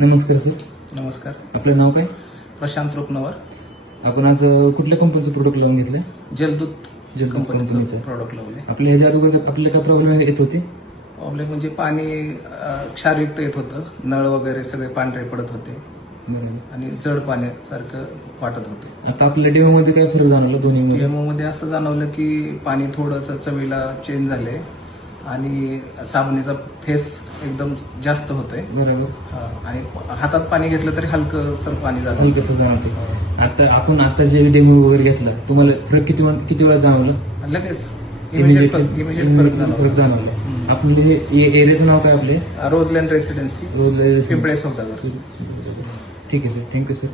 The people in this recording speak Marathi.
नमस्कार सर. नमस्कार. आपलं नाव काय? प्रशांत रुपनवर. आपण आज कुठल्या कंपनीचं प्रोडक्ट लावून घेतलं? जलदूत जलदूत कंपनीचं कंपनीचं. प्रॉडक्ट लावले. आपल्या ह्याच्या अगोदर आपल्याला काय प्रॉब्लेम येत होते? प्रॉब्लेम म्हणजे पाणी क्षारयुक्त येत होतं, नळ वगैरे सगळे पांढरे पडत होते बरोबर. आणि जड पाण्यासारखं वाटत होतं. आता आपल्या डेमो मध्ये काय फरक जाणवला दोन्ही? डेमोमध्ये असं जाणवलं की पाणी थोडंसं चवीला चेंज झालंय आणि साबणीचा फेस एकदम जास्त होतोय. बरोबर. आणि हातात पाणी घेतलं तरी हलकं सर पाणी झालं. कसं जाणवते? आता जे डेमो वगैरे घेतला तुम्हाला फरक किती वेळा जाणवलं? लगेच इमिजिएट फरक जाणवलं. आपले हे एरियाचं नाव काय? आपले रोजलँड रेसिडेन्सी, पिंपळे सौदागर. ठीक आहे सर. Thank you sir.